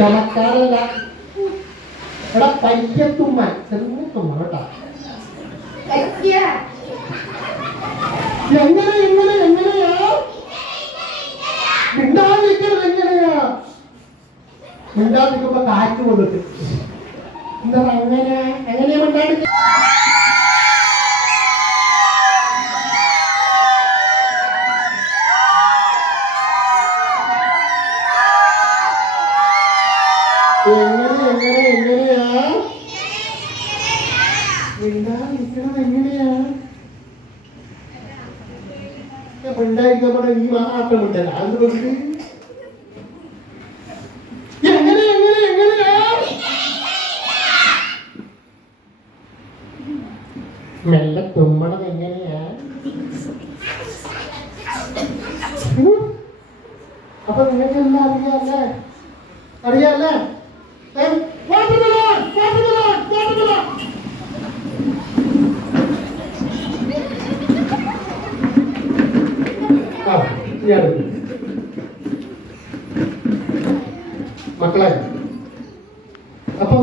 ചമക്കാരല്ല, എടാ പയ്യത്തുമ്മൻ, ചെറിയ തുമ്മ കേട്ടാ. എങ്ങനെ എങ്ങനെ എങ്ങനെയാ മിണ്ടാതിരിക്കുന്നത്? എങ്ങനെയാ മിണ്ടാതിരിക്കുമ്പോ കാറ്റ് കൊണ്ടിട്ട് എന്താ എങ്ങനെ എങ്ങനെയാ മിണ്ടാതി എങ്ങനെ എങ്ങനെ എങ്ങനെയാ മിണ്ടാതിരിക്കണത്? എങ്ങനെയാ മിണ്ടായിരിക്കപ്പെടെ ഈ മാത്രം മിണ്ടല്ല, അതുകൊണ്ട് എങ്ങനെ എങ്ങനെ എങ്ങനെയാ മെല്ലെ തുമ്മണത്? എങ്ങനെയാ? അപ്പൊ നിങ്ങൾക്ക് എല്ലാം അറിയാല്ലേ? അറിയാല്ലേ? മക്കളെ, അപ്പം